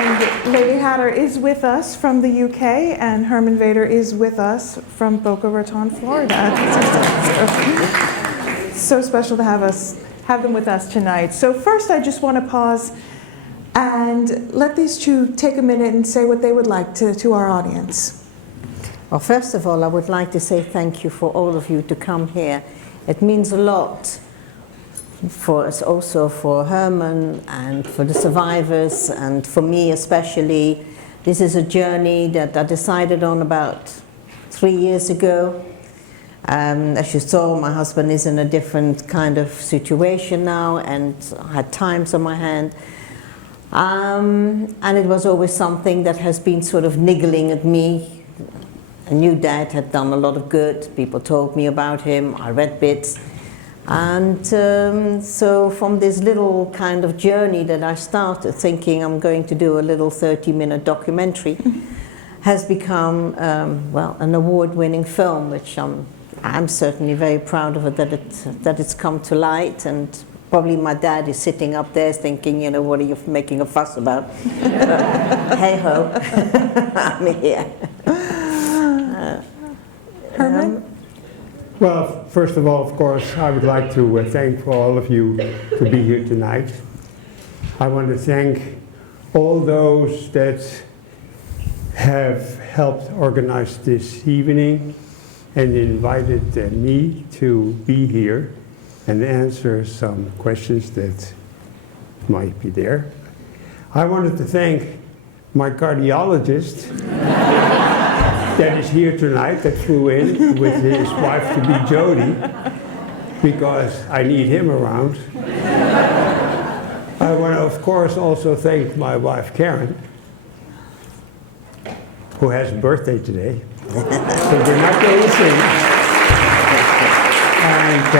And Lady Hatter is with us from the UK, and Herman Veder is with us from Boca Raton, Florida. So special to have them with us tonight. So first, I just want to pause and let these two take a minute and say what they would like to our audience. Well, first of all, I would like to say thank you for all of you to come here. It means a lot for us, also for Herman and for the survivors, and for me especially. This is a journey that I decided on about 3 years ago. As you saw, my husband is in a different kind of situation now, and I had times on my hand. And it was always something that has been sort of niggling at me. I knew Dad had done a lot of good. People told me about him. I read bits. And so from this little kind of journey that I started thinking I'm going to do a little 30-minute documentary has become, well, an award-winning film, which I'm certainly very proud of it, that it's come to light. And probably my dad is sitting up there thinking, you know, what are you making a fuss about? Hey-ho, I'm here. Herman? Well, first of all, of course, I would like to thank for all of you to be here tonight. I want to thank all those that have helped organize this evening and invited me to be here and answer some questions that might be there. I wanted to thank my cardiologist that is here tonight, that flew in with his wife-to-be Jody, because I need him around. I want to, of course, also thank my wife Karen, who has a birthday today. So we're not going to sing. And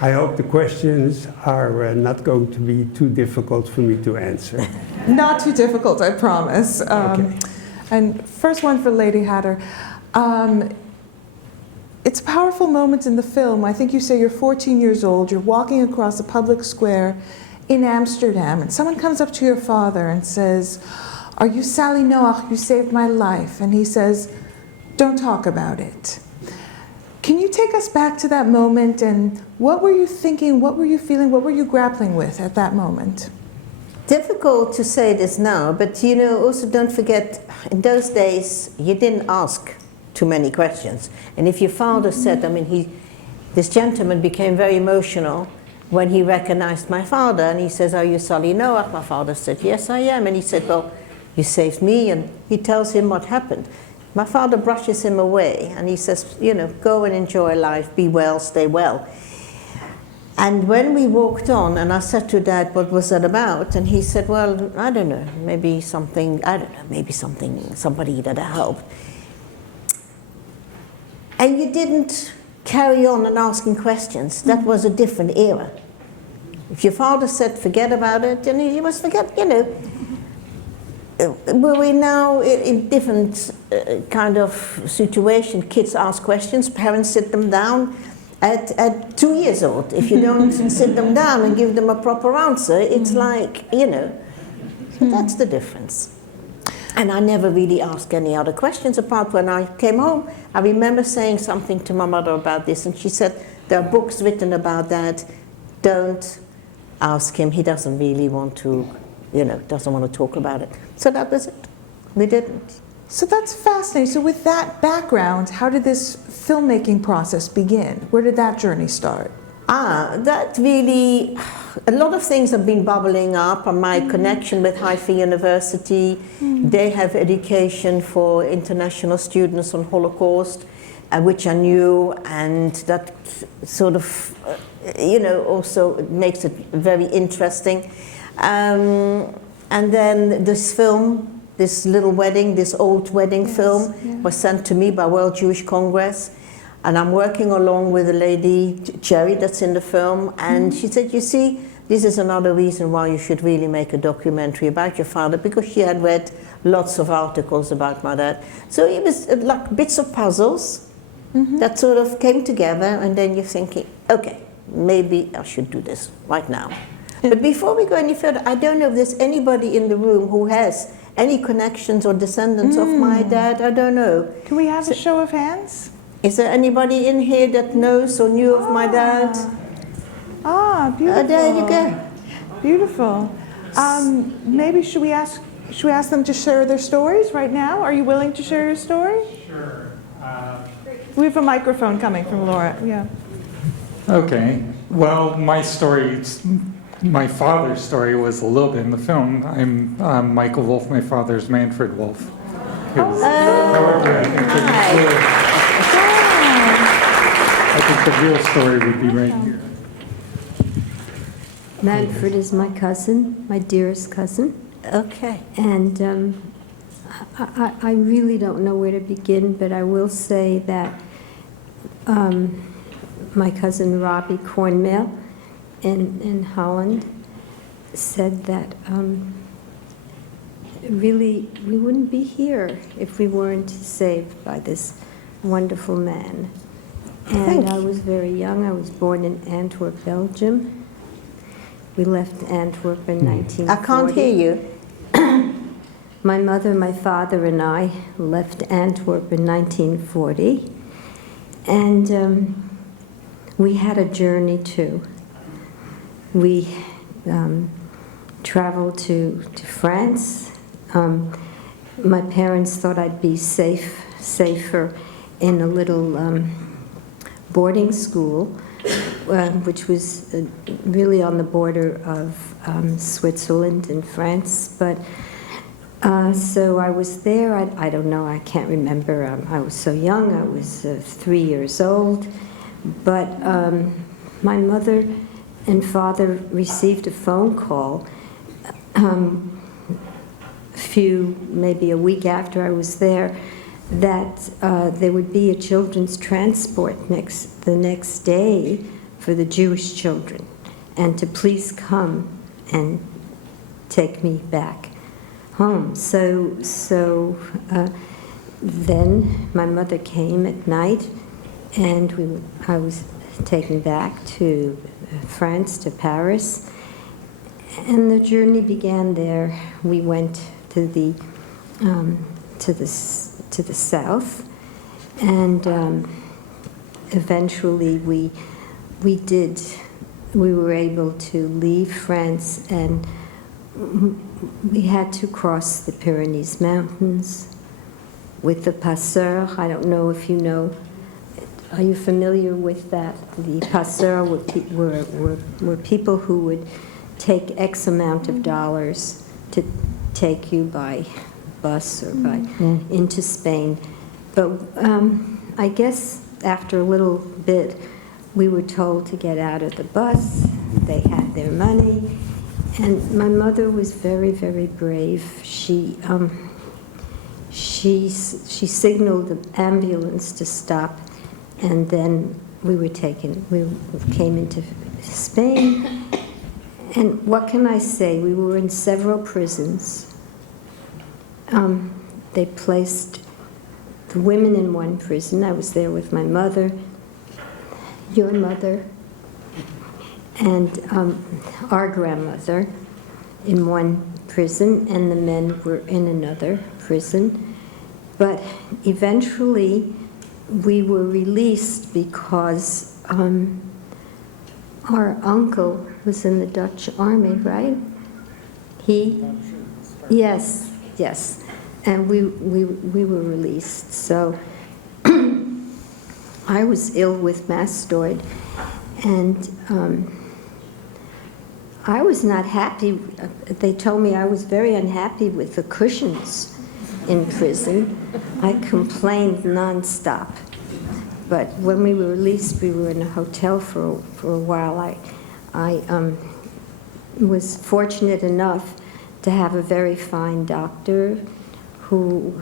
I hope the questions are not going to be too difficult for me to answer. Not too difficult, I promise. Okay. And first one for Lady Hatter. It's a powerful moment in the film. I think you say you're 14 years old, you're walking across a public square in Amsterdam, and someone comes up to your father and says, "Are you Sally Noach? You saved my life." And he says, "Don't talk about it." Can you take us back to that moment, and what were you thinking, what were you feeling, what were you grappling with at that moment? Difficult to say this now, but you know, also don't forget, in those days, you didn't ask too many questions. And if your father said, I mean, this gentleman became very emotional when he recognized my father, and he says, "Are you Sally Noach?" My father said, "Yes, I am." And he said, "Well, you saved me," and he tells him what happened. My father brushes him away, and he says, you know, "Go and enjoy life, be well, stay well." And when we walked on, and I said to Dad, "What was that about?" And he said, "Well, I don't know, maybe something, I don't know, maybe somebody that I helped." And you didn't carry on and asking questions. That was a different era. If your father said, "Forget about it," then you must forget, you know. We're now in different kind of situation. Kids ask questions, parents sit them down. At 2 years old, if you don't sit them down and give them a proper answer, it's like, you know, so that's the difference. And I never really asked any other questions apart when I came home. I remember saying something to my mother about this, and she said, "There are books written about that. Don't ask him. He doesn't really want to, you know, doesn't want to talk about it." So that was it. We didn't. So that's fascinating. So with that background, how did this filmmaking process begin? Where did that journey start? That really, a lot of things have been bubbling up on my connection with Haifa University. They have education for international students on Holocaust, which I knew, and that sort of, you know, also makes it very interesting. And then this film, this little wedding, this old wedding film, was sent to me by World Jewish Congress. And I'm working along with a lady, Jerry, that's in the film. And she said, "You see, this is another reason why you should really make a documentary about your father," because she had read lots of articles about my dad. So it was like bits of puzzles that sort of came together. And then you're thinking, okay, maybe I should do this right now. But before we go any further, I don't know if there's anybody in the room who has any connections or descendants of my dad. I don't know. Can we have a show of hands? Is there anybody in here that knows or knew of my dad? Beautiful. There you go. Beautiful. Maybe should we ask them to share their stories right now? Are you willing to share your story? Sure. We have a microphone coming from Laura. Yeah. Okay. Well, my father's story was a little bit in the film. I'm Michael Wolf. My father's Manfred Wolf. However, I think the real story would be right here. Manfred is my cousin, my dearest cousin. Okay. And I really don't know where to begin, but I will say that my cousin Robbie Cornmeal in Holland said that really we wouldn't be here if we weren't saved by this wonderful man. And I was very young. I was born in Antwerp, Belgium. We left Antwerp in 1940. I can't hear you. My mother, my father, and I left Antwerp in 1940. And we had a journey too. We traveled to France. My parents thought I'd be safer in a little boarding school, which was really on the border of Switzerland and France. But so I was there. I don't know. I can't remember. I was so young. I was 3 years old. But my mother and father received a phone call maybe a week after I was there, that there would be a children's transport the next day for the Jewish children, and to please come and take me back home. So then my mother came at night, and I was taken back to France, to Paris, and the journey began there. We went to the south, and eventually we were able to leave France, and we had to cross the Pyrenees Mountains with the passeur. I don't know if you know. Are you familiar with that? The passeur were people who would take X amount of dollars to take you by bus or into Spain. But I guess after a little bit, we were told to get out of the bus. They had their money. And my mother was very, very brave. She signaled the ambulance to stop, and then we came into Spain. And what can I say? We were in several prisons. They placed the women in one prison. I was there with my mother, your mother, and our grandmother in one prison, and the men were in another prison. But eventually we were released because our uncle was in the Dutch army, right? Yes, and we were released. So I was ill with mastoid, and I was not happy. They told me I was very unhappy with the cushions in prison. I complained nonstop. But when we were released, we were in a hotel for a while. I was fortunate enough to have a very fine doctor who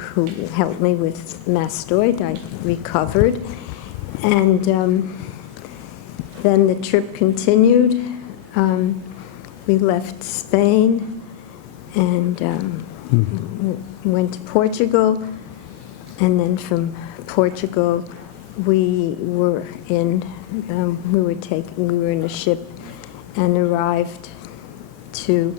helped me with mastoid. I recovered, and then the trip continued. We left Spain and went to Portugal, and then from Portugal we were in a ship and arrived to,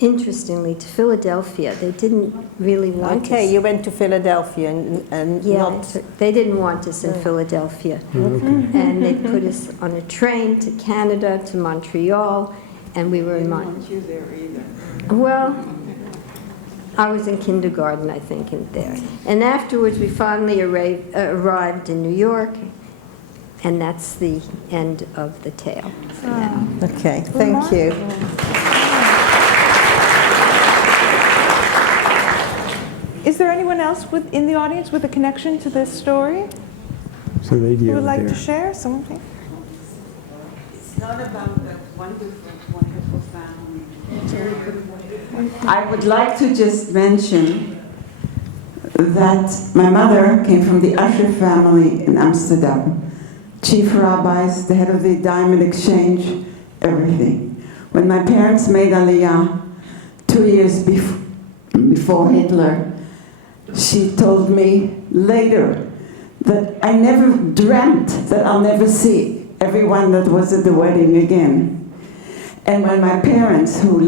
interestingly, to Philadelphia. They didn't really want us. Okay, you went to Philadelphia and Yeah, not... they didn't want us in Philadelphia. Okay. And they put us on a train to Canada, to Montreal, and we were in you there either. Well, I was in kindergarten, I think, in there. And afterwards, we finally arrived in New York, and that's the end of the tale for now. Okay, thank you. Is there anyone else in the audience with a connection to this story So Lady who would over like there. to share? Someone? It's not about that wonderful family. I would like to just mention that my mother came from the Usher family in Amsterdam. Chief rabbis, the head of the Diamond Exchange, everything. When my parents made Aliyah 2 years before Hitler, she told me later that I never dreamt that I'll never see everyone that was at the wedding again. And when my parents, who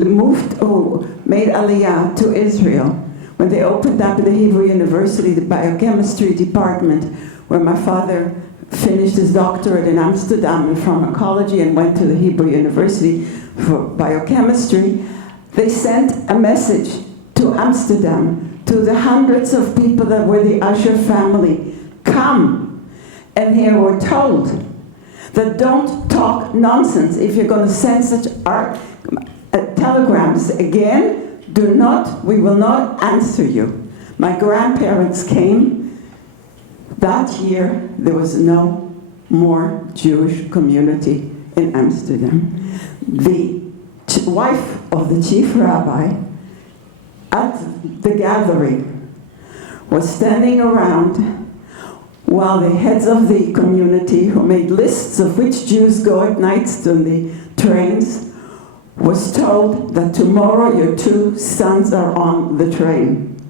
made Aliyah to Israel, when they opened up the Hebrew University, the biochemistry department, where my father finished his doctorate in Amsterdam in pharmacology and went to the Hebrew University for biochemistry, they sent a message to Amsterdam, to the hundreds of people that were the Usher family, come. And they were told that don't talk nonsense. If you're going to send such telegrams again, we will not answer you. My grandparents came. That year, there was no more Jewish community in Amsterdam. The wife of the chief rabbi at the gathering was standing around while the heads of the community, who made lists of which Jews go at nights on the trains, was told that tomorrow your 2 sons are on the train.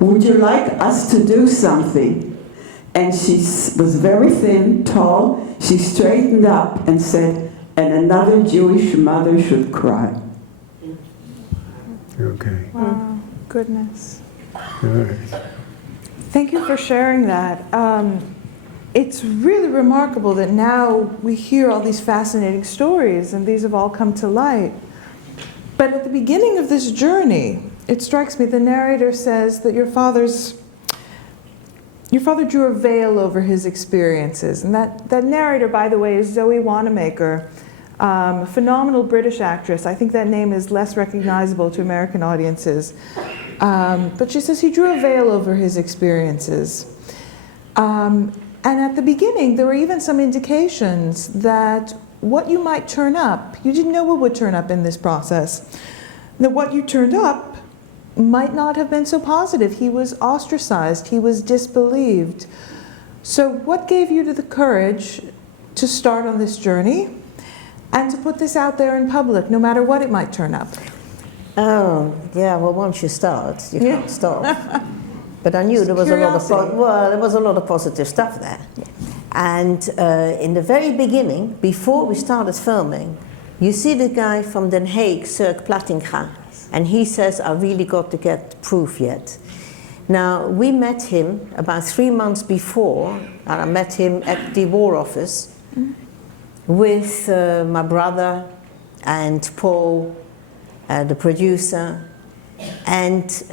Would you like us to do something? And she was very thin, tall. She straightened up and said, and another Jewish mother should cry. Okay. Wow, goodness. All right. Thank you for sharing that. It's really remarkable that now we hear all these fascinating stories, and these have all come to light. But at the beginning of this journey, it strikes me, the narrator says that your father drew a veil over his experiences. And that narrator, by the way, is Zoe Wanamaker, a phenomenal British actress. I think that name is less recognizable to American audiences. But she says he drew a veil over his experiences. And at the beginning, there were even some indications that what you might turn up, you didn't know what would turn up in this process. That what you turned up might not have been so positive. He was ostracized, he was disbelieved. So what gave you the courage to start on this journey and to put this out there in public, no matter what it might turn up? Oh, yeah, well, once you start, you can't stop. But I knew there was a lot of positive stuff there. And in the very beginning, before we started filming, you see the guy from Den Haag, Sirk Plattinga, and he says, I really got to get proof yet. Now, we met him about 3 months before, and I met him at the War Office with my brother and Paul, the producer, and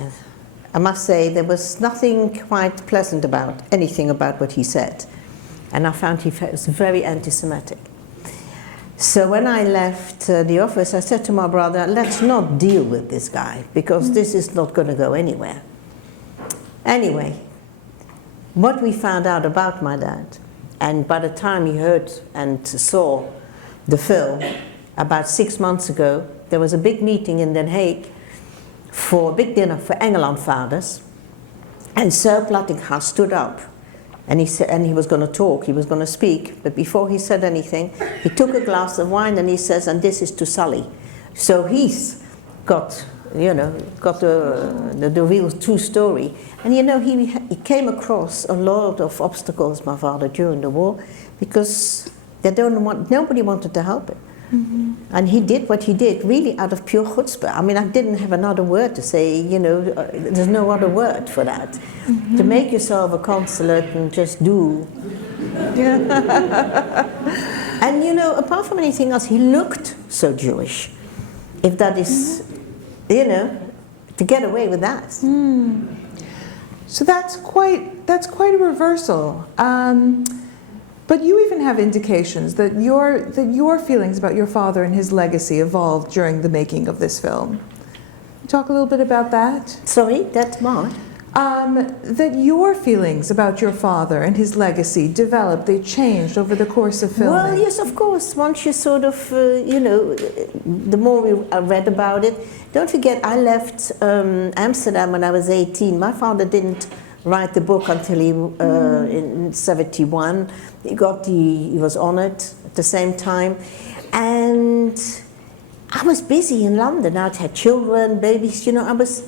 I must say there was nothing quite pleasant about anything about what he said. And I found he was very anti-Semitic. So when I left the office, I said to my brother, let's not deal with this guy, because this is not going to go anywhere. Anyway, what we found out about my dad, and by the time he heard and saw the film, about 6 months ago, there was a big meeting in Den Haag for a big dinner for Engelandvaders, and Sir Plattinga stood up, and he said, and he was going to talk, he was going to speak, but before he said anything, he took a glass of wine and he says, and this is to Sully. So he's got, the real true story. And he came across a lot of obstacles, my father, during the war, because nobody wanted to help him. And he did what he did really out of pure chutzpah. I mean, I didn't have another word to say, you know, there's no other word for that. To make yourself a consulate and just do. And you know, apart from anything else, he looked so Jewish. If that is, you know, to get away with that. So that's quite a reversal. But you even have indications that your feelings about your father and his legacy evolved during the making of this film. Talk a little bit about that. Sorry, that's what? That your feelings about your father and his legacy developed, they changed over the course of filming. Well, yes, of course. Once you sort of, you know, the more I read about it. Don't forget, I left Amsterdam when I was 18. My father didn't write the book until in 71. He was honored at the same time. And I was busy in London. I'd had children, babies, you know, it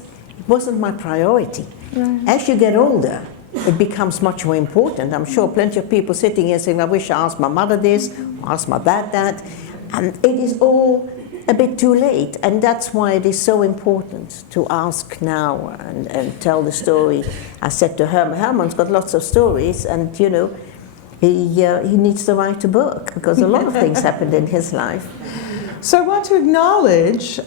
wasn't my priority. Right. As you get older, it becomes much more important. I'm sure plenty of people sitting here saying, I wish I asked my mother this, or asked my dad that. And it is all a bit too late. And that's why it is so important to ask now and tell the story. I said to Herman, Herman's got lots of stories, and you know, he needs to write a book, because a lot of things happened in his life. So I want to acknowledge,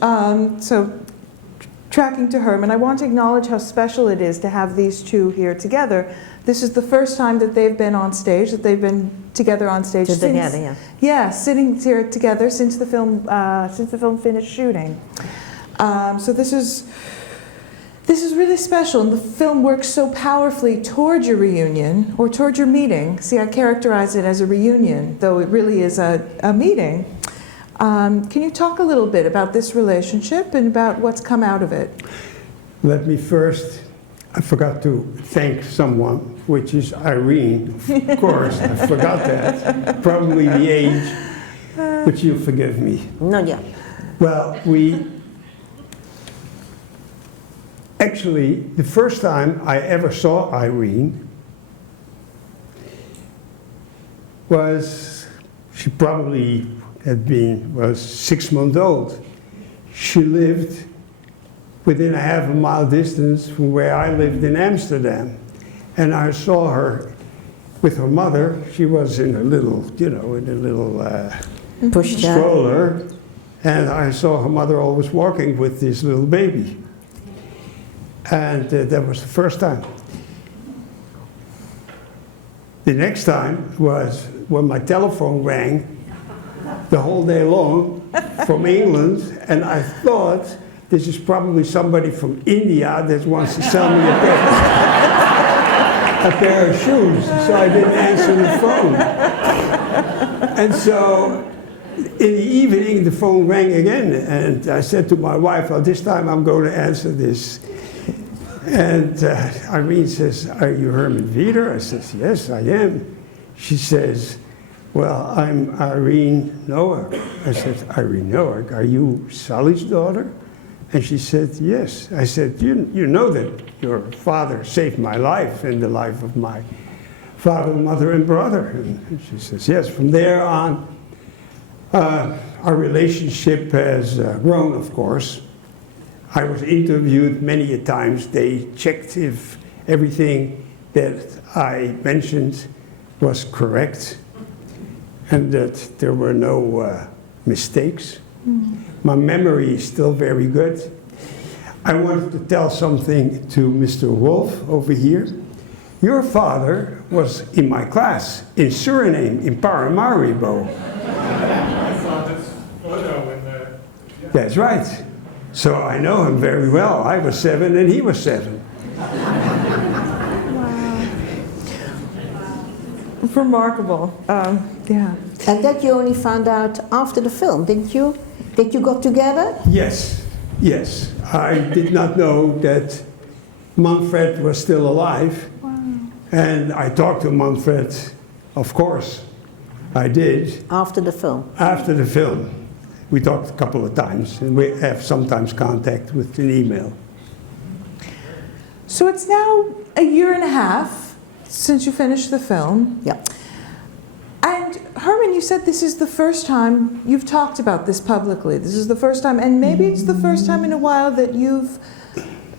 tracking to Herman, I want to acknowledge how special it is to have these two here together. This is the first time that they've been on stage, that they've been together on stage since, together, yeah. Yeah, sitting here together since the film finished shooting. So this is really special, and the film works so powerfully toward your reunion, or toward your meeting. See, I characterize it as a reunion, though it really is a meeting. Can you talk a little bit about this relationship and about what's come out of it? Let me first, I forgot to thank someone, which is Irene. Of course, I forgot that. Probably the age, but you'll forgive me. No, yeah. Well, actually, the first time I ever saw Irene was, she probably was 6 months old. She lived within a half a mile distance from where I lived in Amsterdam. And I saw her with her mother. She was in a little, you know, Push stroller. And I saw her mother always walking with this little baby. And that was the first time. The next time was when my telephone rang the whole day long from England, and I thought, this is probably somebody from India that wants to sell me a pair of shoes, so I didn't answer the phone. And so in the evening the phone rang again, and I said to my wife, well, this time I'm going to answer this. And Irene says, are you Herman Veder? I says, yes, I am. She says, well, I'm Irene Noach. I said, Irene Noach, are you Sally's daughter? And she said, yes. I said, you know that your father saved my life and the life of my father, mother, and brother. And she says, yes. From there on, our relationship has grown, of course. I was interviewed many a times. They checked if everything that I mentioned was correct and that there were no mistakes. My memory is still very good. I wanted to tell something to Mr. Wolf over here. Your father was in my class in Suriname, in Paramaribo. I saw this photo in the... That's right. So I know him very well. I was 7 and he was 7. Remarkable. Yeah. And that you only found out after the film, didn't you? That you got together? Yes, yes. I did not know that Manfred was still alive. Wow. And I talked to Manfred, of course. I did. After the film? After the film. We talked a couple of times, and we have sometimes contact with an email. So it's now a year and a half since you finished the film. Yeah. And Herman, you said this is the first time you've talked about this publicly. This is the first time, and maybe it's the first time in a while that you've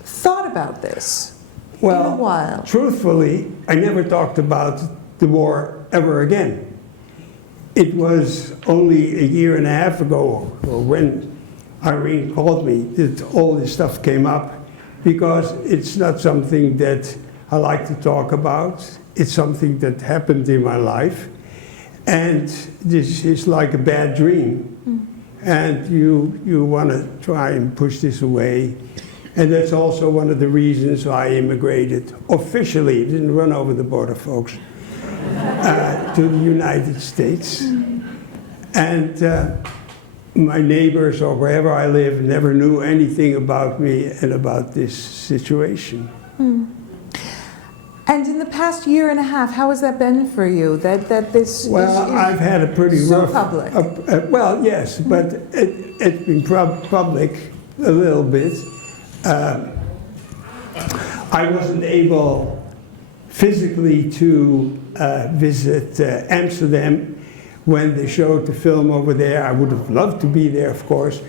thought about this. In a while. Truthfully, I never talked about the war ever again. It was only a year and a half ago, or when Irene called me, that all this stuff came up, because it's not something that I like to talk about. It's something that happened in my life, and this is like a bad dream. And you want to try and push this away. And that's also one of the reasons I immigrated officially, didn't run over the border, folks, to the United States. And my neighbors or wherever I live never knew anything about me and about this situation. And in the past year and a half, how has that been for you? That this Well, I've had a pretty so rough... public. Well, yes, but it's been public a little bit. I wasn't able physically to visit Amsterdam when they showed the film over there. I would have loved to be there, of course,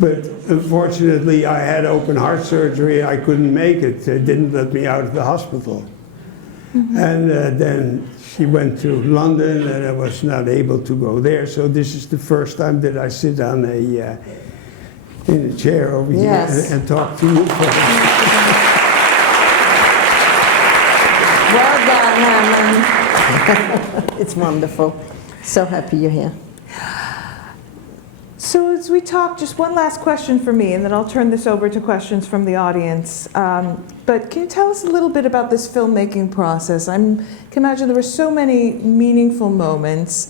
but unfortunately I had open heart surgery. I couldn't make it. They didn't let me out of the hospital. And then she went to London, and I was not able to go there. So this is the first time that I sit on in a chair over here and talk to you. Well done, Herman. It's wonderful. So happy you're here. So as we talk, just one last question for me, and then I'll turn this over to questions from the audience. But can you tell us a little bit about this filmmaking process? I can imagine there were so many meaningful moments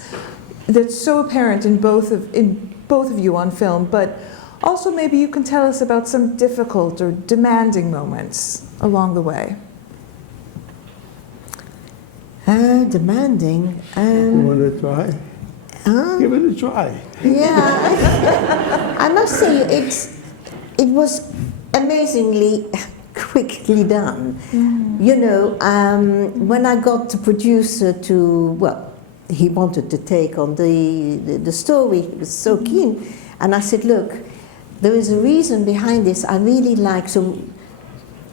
that's so apparent in both of you on film, but also maybe you can tell us about some difficult or demanding moments along the way. Demanding. You want to try? Give it a try. Yeah, I must say it was amazingly quickly done. You know, when I got the producer he wanted to take on the story, he was so keen, and I said, look, there is a reason behind this. I really like, so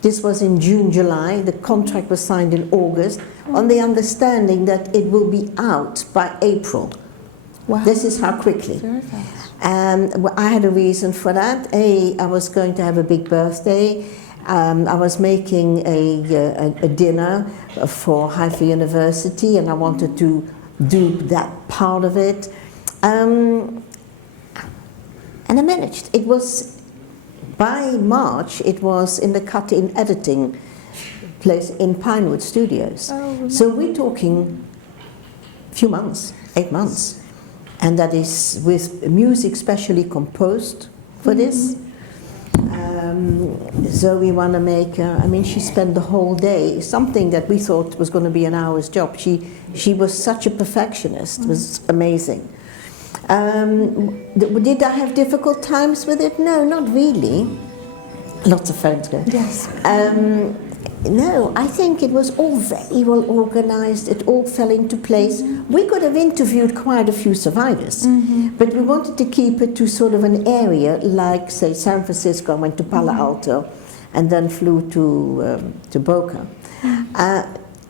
this was in June, July, the contract was signed in August, on the understanding that it will be out by April. Wow. This is how quickly. Very fast. And I had a reason for that. I was going to have a big birthday. I was making a dinner for Haifa University, and I wanted to do that part of it. And I managed. It was, by March, it was in the cut-in editing place in Pinewood Studios. Oh, so we're talking a few months, 8 months. And that is with music specially composed for this. So we want to make, she spent the whole day, something that we thought was going to be an hour's job. She was such a perfectionist, it was amazing. Did I have difficult times with it? No, not really. Lots of phones going. Yes. No, I think it was all very well organized. It all fell into place. We could have interviewed quite a few survivors, but we wanted to keep it to sort of an area like, say, San Francisco. I went to Palo Alto and then flew to Boca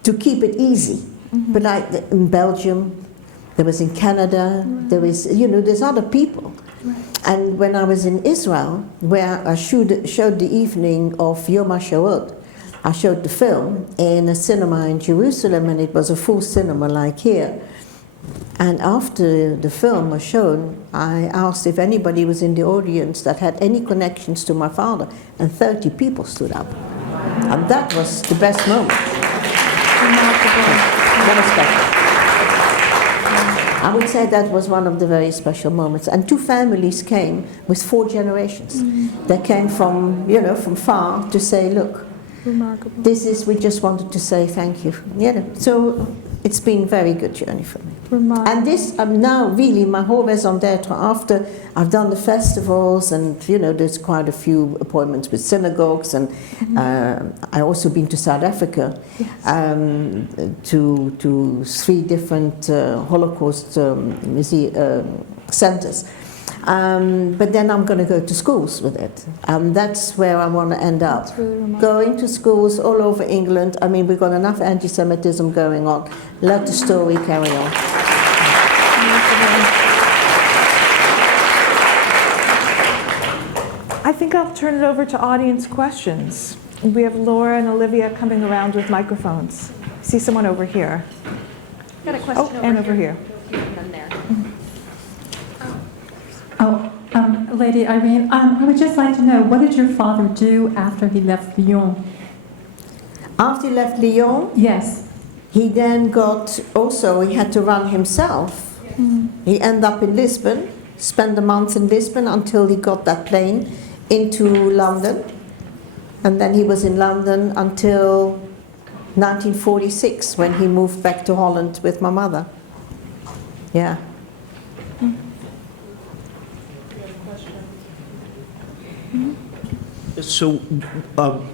to keep it easy. But like in Belgium, there was in Canada, there was, there's other people. And when I was in Israel, where I showed the evening of Yom HaShoot, I showed the film in a cinema in Jerusalem, and it was a full cinema like here. And after the film was shown, I asked if anybody was in the audience that had any connections to my father, and 30 people stood up. And that was the best moment. Very special. I would say that was one of the very special moments. And 2 families came with 4 generations. They came from, from far to say, look, Remarkable. we just wanted to say thank you. So It's been a very good journey for me. Remarkable. And this, I'm now really my whole raison d'etre after I've done the festivals, and there's quite a few appointments with synagogues, and I also been to South Africa, to 3 different Holocaust centers. But then I'm going to go to schools with it, and that's where I want to end up. That's really remarkable. Going to schools all over England. I mean, we've got enough anti-Semitism going on. Let the story carry on. I think I'll turn it over to audience questions. We have Laura and Olivia coming around with microphones. I see someone over here. Got a question and over here. And there. Lady Irene, I would just like to know, what did your father do after he left Lyon? After he left Lyon, Yes. he then he had to run himself. He ended up in Lisbon, spent a month in Lisbon until he got that plane into London. And then he was in London until 1946, when he moved back to Holland with my mother. Yeah. So,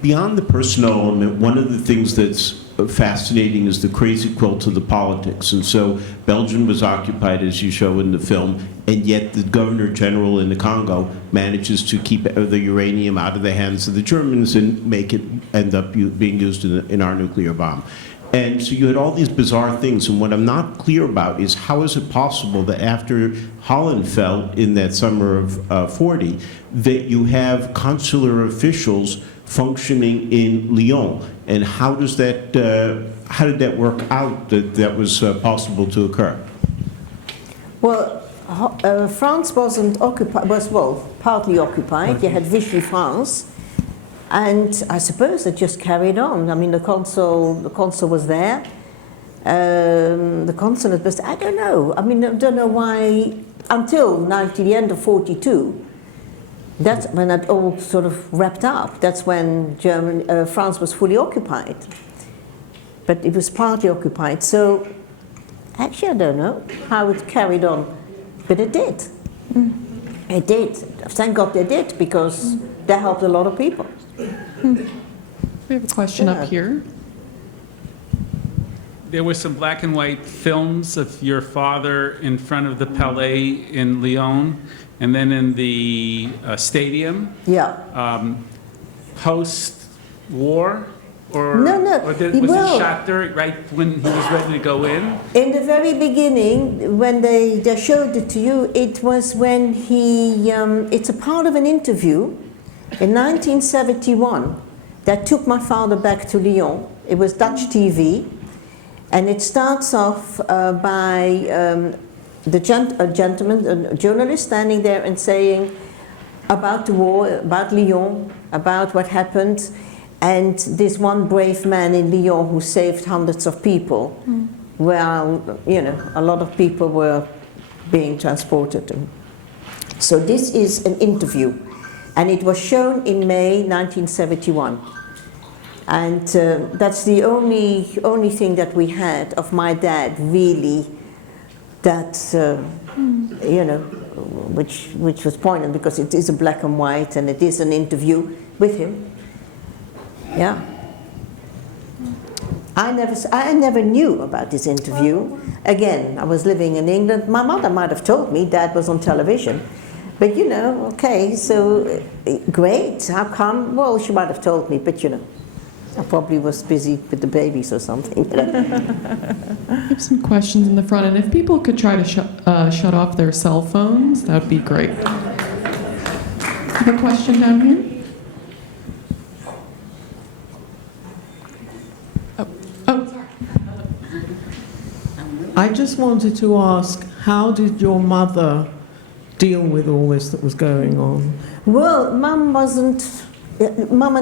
beyond the personal element, one of the things that's fascinating is the crazy quilt of the politics. And so, Belgium was occupied, as you show in the film, and yet the Governor General in the Congo manages to keep the uranium out of the hands of the Germans and make it end up being used in our nuclear bomb. And so you had all these bizarre things, and what I'm not clear about is how is it possible that after Holland fell in that summer of 40, that you have consular officials functioning in Lyon, and how did that work out that was possible to occur? Well, France wasn't occupied, partly occupied. You had Vichy France. And I suppose it just carried on. I mean, the consul was there. The consulate was, I don't know. I mean, I don't know why, until the end of 42. That's when it all sort of wrapped up. That's when France was fully occupied. But it was partly occupied. So, actually, I don't know how it carried on. But it did. It did. Thank God they did, because they helped a lot of people. We have a question up here. There were some black and white films of your father in front of the Palais in Lyon, and then in the stadium. Yeah. Post-war, or No, was it shot there right when he was ready to go in? In the very beginning, when they showed it to you, it was when he. It's a part of an interview. In 1971, that took my father back to Lyon. It was Dutch TV, and it starts off by a journalist standing there and saying about the war, about Lyon, about what happened, and this one brave man in Lyon who saved hundreds of people. Well, a lot of people were being transported. So this is an interview. And it was shown in May 1971. And that's the only thing that we had of my dad, really, that, which was poignant, because it is a black and white, and it is an interview with him. Yeah. I never knew about this interview. Again, I was living in England. My mother might have told me Dad was on television. But okay, so great, how come? Well, she might have told me, but I probably was busy with the babies or something. We have some questions in the front, and if people could try to shut off their cell phones, that would be great. Have a question down here? I just wanted to ask, how did your mother deal with all this that was going on? Well, Mum and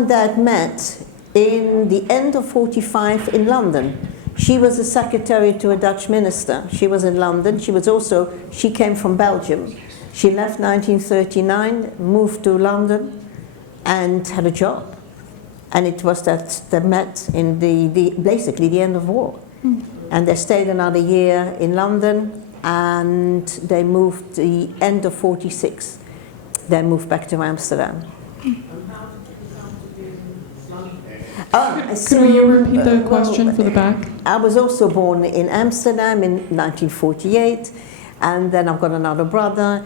Dad met in the end of 45 in London. She was a secretary to a Dutch minister. She was in London. She came from Belgium. She left 1939, moved to London, and had a job. And it was that they met in basically the end of war. And they stayed another year in London, and they moved the end of 46. They moved back to Amsterdam. Could you repeat the question for the back? I was also born in Amsterdam in 1948, and then I've got another brother.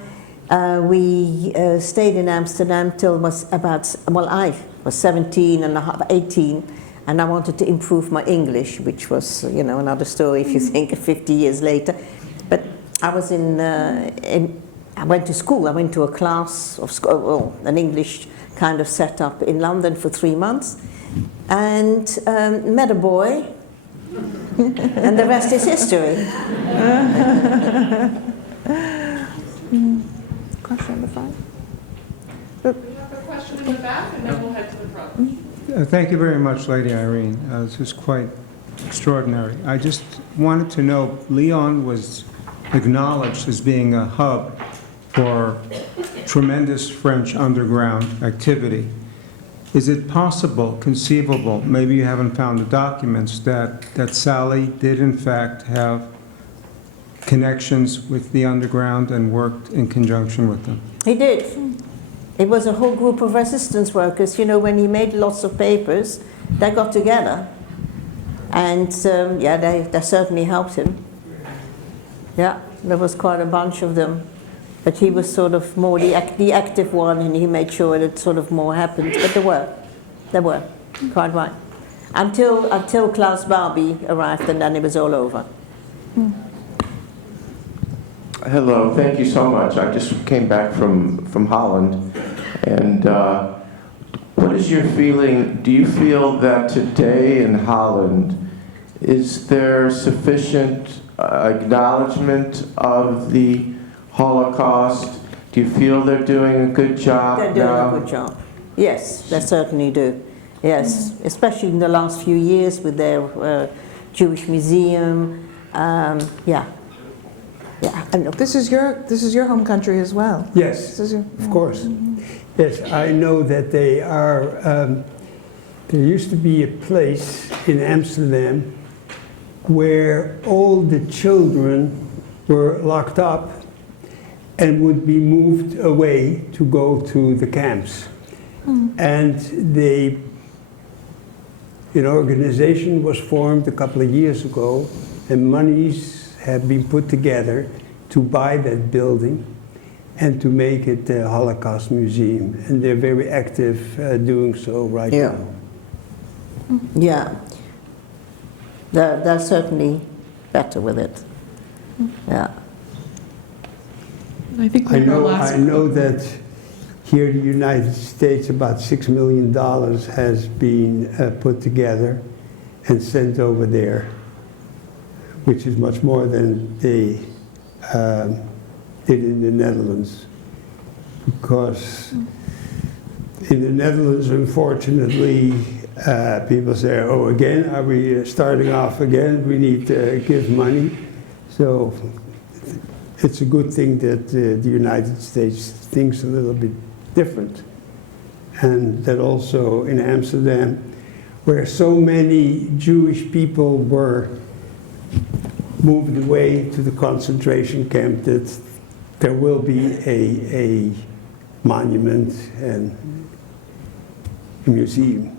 We stayed in Amsterdam till I was 17 and a half, 18, and I wanted to improve my English, which was, another story if you think 50 years later. But I was I went to school. I went to a class of school, an English kind of setup in London for 3 months, and met a boy, and the rest is history. Question in the front. We have a question in the back, and then we'll head to the front. Thank you very much, Lady Irene. This is quite extraordinary. I just wanted to know, Lyon was acknowledged as being a hub for tremendous French underground activity. Is it possible, conceivable, maybe you haven't found the documents, that Sally did in fact have connections with the underground and worked in conjunction with them? He did. It was a whole group of resistance workers. When he made lots of papers, they got together. And they certainly helped him. Yeah, there was quite a bunch of them. But he was sort of more the active one, and he made sure that sort of more happened. But there were, quite right. Until Klaus Barbie arrived, and then it was all over. Hello, thank you so much. I just came back from Holland, and what is your feeling? Do you feel that today in Holland, is there sufficient acknowledgement of the Holocaust? Do you feel they're doing a good job now? They're doing a good job. Yes, they certainly do. Yes, especially in the last few years with their Jewish museum. Yeah. And This is your home country as well. Yes, of course. Yes, I know that they are. There used to be a place in Amsterdam where all the children were locked up and would be moved away to go to the camps. And an organization was formed a couple of years ago, and monies have been put together to buy that building and to make it a Holocaust museum. And they're very active doing so right now. Yeah. They're certainly better with it. Yeah. I think I know that here in the United States about $6 million has been put together and sent over there, which is much more than they did in the Netherlands. Because in the Netherlands, unfortunately, people say, oh, again, are we starting off again? We need to give money. So it's a good thing that the United States thinks a little bit different. And that also in Amsterdam, where so many Jewish people were moved away to the concentration camp, that there will be a monument and a museum.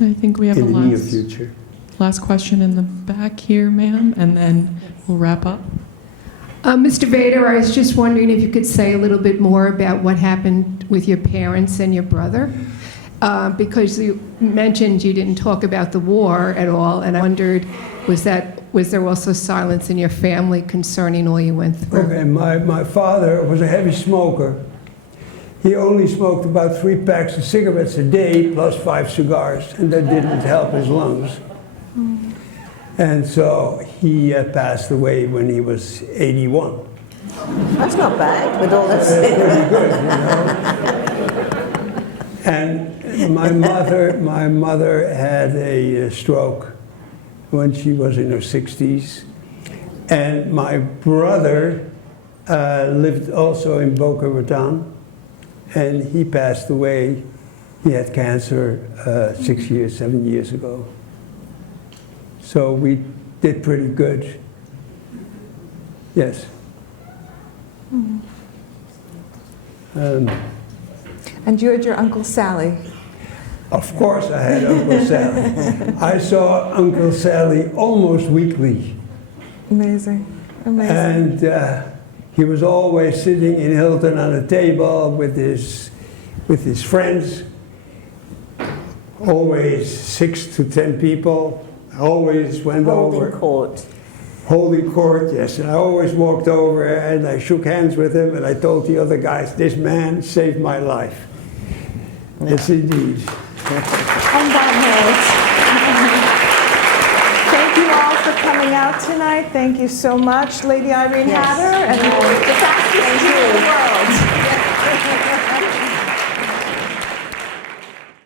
I think we have in a the near future. Last question in the back here, ma'am, and then we'll wrap up. Mr. Veder, I was just wondering if you could say a little bit more about what happened with your parents and your brother, because you mentioned you didn't talk about the war at all, and I wondered, was there also silence in your family concerning all you went through? Okay, my father was a heavy smoker. He only smoked about 3 packs of cigarettes a day plus 5 cigars, and that didn't help his lungs. And so he passed away when he was 81. That's not bad with all this. That's pretty good, And my mother had a stroke when she was in her 60s. And my brother lived also in Boca Raton, and he passed away. He had cancer 7 years ago. So we did pretty good. Yes. And you had your Uncle Sally. Of course I had Uncle Sally. I saw Uncle Sally almost weekly. Amazing. Amazing. And he was always sitting in Hilton on a table with his friends. Always 6 to 10 people. I always went over. Holding court. Holding court, yes. And I always walked over and I shook hands with him and I told the other guys, this man saved my life. Yes, indeed. On that note, thank you all for coming out tonight. Thank you so much, Lady Irene Hatter, and the fastest in the world.